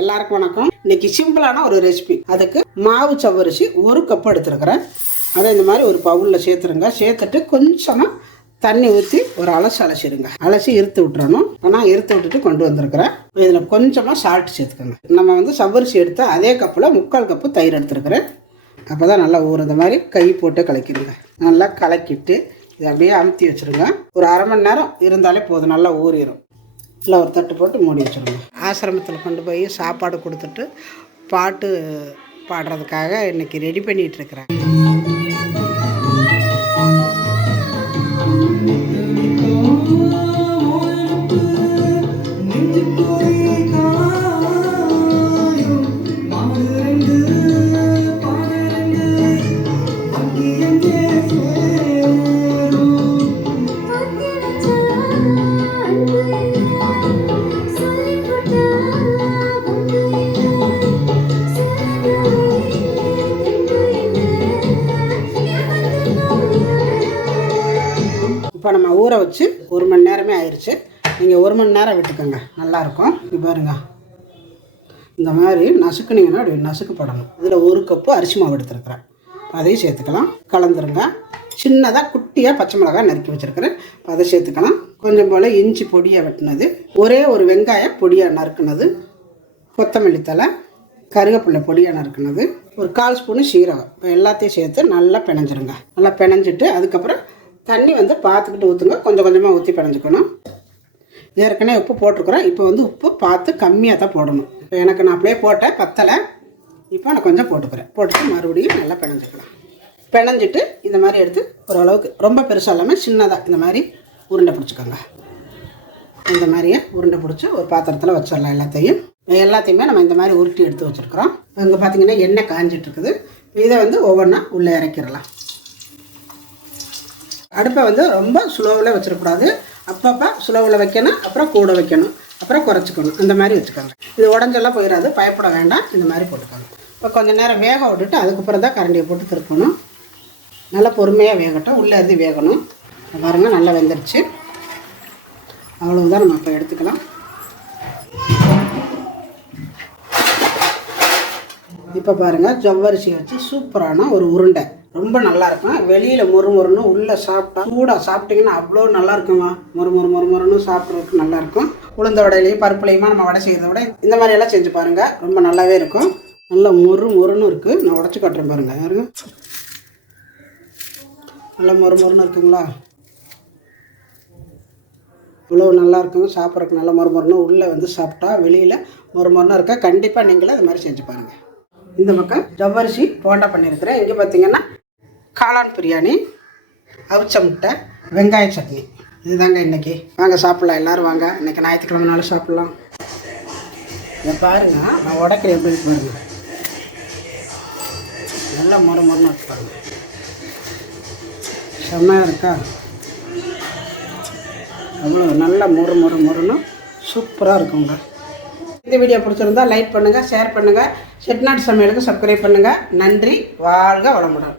எல்லாருக்கும் வணக்கம். இன்னைக்கு சிம்பிளான ஒரு ரெசிபி அதுக்கு மாவு சவ்வரிசி ஒரு கப் எடுத்துருக்கிறேன். அதை இந்த மாதிரி ஒரு பவுலில் சேர்த்துருங்க. சேர்த்துட்டு கொஞ்சமாக தண்ணி ஊற்றி ஒரு அலசி அலசிடுங்க. அலசி இருத்து விட்டுறணும். ஆனால் இருத்து விட்டுட்டு கொண்டு வந்திருக்கிறேன். இதில் கொஞ்சமாக சால்ட் சேர்த்துக்கோங்க. நம்ம வந்து சவரிசி எடுத்து அதே கப்பில் முக்கால் கப்பு தயிர் எடுத்துருக்கிறேன். அப்போ தான் நல்லா ஊறுந்த மாதிரி கை போட்டு கலக்கிடுங்க. நல்லா கலக்கிட்டு இதை அப்படியே அமுத்தி வச்சுருங்க. ஒரு அரை மணி நேரம் இருந்தாலே போதும். நல்லா ஊறிடும் இல்லை ஒரு தட்டு போட்டு மூடி வச்சுருங்க. ஆசிரமத்தில் கொண்டு போய் சாப்பாடு கொடுத்துட்டு பாட்டு பாடுறதுக்காக இன்றைக்கி ரெடி பண்ணிட்டு நம்ம ஊற வச்சு ஒரு மணி நேரமே ஆயிடுச்சு நீங்கள் ஒரு மணி நேரம் விட்டுக்கோங்க. நல்லாயிருக்கும். இப்போ பாருங்க. இந்த மாதிரி நசுக்குனீங்கன்னா அப்படி நசுக்கப்படணும். இதில் ஒரு கப்பு அரிசி மாவு எடுத்துருக்குறேன். அதையும் சேர்த்துக்கலாம். கலந்துருங்க. சின்னதாக குட்டியாக பச்சை மிளகாய் நறுக்கி வச்சுருக்கிறேன். அதை சேர்த்துக்கலாம். கொஞ்சம் போல் இஞ்சி பொடியாக வெட்டினது. ஒரே ஒரு வெங்காயம் பொடியாக நறுக்குனது. கொத்தமல்லி தழை கருவேப்பிலை பொடியாக நறுக்குனது. ஒரு கால் ஸ்பூனு சீரகம். இப்போ எல்லாத்தையும் சேர்த்து நல்லா பிணைஞ்சிருங்க. நல்லா பிணைஞ்சிட்டு அதுக்கப்புறம் தண்ணி வந்து பார்த்துக்கிட்டு ஊற்றுங்க கொஞ்சம் கொஞ்சமாக ஊற்றி பிணைஞ்சிக்கணும் ஏற்கனவே உப்பு போட்டிருக்குறோம் இப்போ வந்து உப்பு பார்த்து கம்மியாக தான் போடணும். இப்போ எனக்கு நான் அப்படியே போட்டேன் பத்தலை. இப்போ நான் கொஞ்சம் போட்டுக்கிறேன். போட்டுட்டு மறுபடியும் நல்லா பிணைஞ்சிக்கலாம் பிணைஞ்சிட்டு இந்த மாதிரி எடுத்து ஓரளவுக்கு ரொம்ப பெருசாக இல்லாமல் சின்னதாக இந்த மாதிரி உருண்டை பிடிச்சிக்கோங்க. இந்த மாதிரியே உருண்டை பிடிச்சி ஒரு பாத்திரத்தில் வச்சிடலாம் எல்லாத்தையும். எல்லாத்தையுமே நம்ம இந்த மாதிரி உருட்டி எடுத்து வச்சுருக்குறோம். இங்கே பார்த்தீங்கன்னா எண்ணெய் காஞ்சிட்டு இருக்குது. இதை வந்து ஒவ்வொன்றா உள்ளே இறக்கிடலாம். அடுப்பை வந்து ரொம்ப ஸ்லோவில் வச்சிடக்கூடாது. அப்பப்போ ஸ்லோவில் வைக்கணும் அப்புறம் கூட வைக்கணும் அப்புறம் குறைச்சிக்கணும். இந்த மாதிரி வச்சுக்கோங்க. இது உடஞ்செல்லாம் போயிடாது பயப்பட வேண்டாம். இந்த மாதிரி போட்டுக்கோங்க. இப்போ கொஞ்சம் நேரம் வேக விட்டுட்டு அதுக்கப்புறம் தான் கரண்டியை போட்டு திருப்பணும். நல்லா பொறுமையாக வேகட்டும். உள்ளே இருந்து வேகணும். பாருங்கள் நல்லா வெந்துருச்சு. அவ்வளவுதான் நம்ம இப்போ எடுத்துக்கலாம். இப்போ பாருங்கள் ஜவ்வரிசியை வச்சு சூப்பரான ஒரு உருண்டை. ரொம்ப நல்லா இருக்கும் வெளியில் மொறு மொறுன்னு உள்ளே சாப்பிட்டா சூடாக சாப்பிட்டீங்கன்னா அவ்வளோ நல்லா இருக்குமா மொறு மொறு மொறு மொறுன்னு சாப்பிட்றதுக்கு நல்லா இருக்கும் உளுந்த வடையிலையும் பருப்புலையுமா நம்ம வடை செய்கிறத விட இந்த மாதிரி எல்லாம் செஞ்சு பாருங்கள் ரொம்ப நல்லாவே இருக்கும். நல்லா மொறு மொறுன்னு இருக்குது நான் உடச்சி காட்டுறேன் பாருங்கள் யாருங்க நல்லா மொறு மொறுன்னு இருக்குங்களா? இவ்வளோ நல்லா இருக்கும் சாப்பிட்றதுக்கு நல்லா மொறு மொறுன்னு உள்ளே வந்து சாப்பிட்டா வெளியில் மொறு மொறுன்னு இருக்கா? கண்டிப்பாக நீங்களும் அது மாதிரி செஞ்சு பாருங்கள் இந்த பக்கம் ஜவ்வரிசி போண்டா பண்ணியிருக்கிறேன். இங்கே பார்த்தீங்கன்னா காளான் பிரியாணி அவிச்ச முட்டை வெங்காய சட்னி. இதுதாங்க இன்னைக்கு. வாங்க சாப்பிட்லாம். எல்லாரும் வாங்க. இன்னைக்கு ஞாயிற்றுக்கிழமை சாப்பிட்லாம். இதை பாருங்க. நான் உடைக்கிற எப்படி இருக்கு பாருங்க. நல்லா மொறு மொறுன்னு வச்சு பாருங்க. செம்மையாக இருக்கா? அவ்வளோ நல்லா மொறு மொறு மொறுன்னு சூப்பராக இருக்குங்க. இந்த வீடியோ பிடிச்சிருந்தா லைக் பண்ணுங்கள் ஷேர் பண்ணுங்கள் செட்நாட் சமையலுக்கு சப்ஸ்கிரைப் பண்ணுங்கள் நன்றி. வாழ்க வளமுடன்.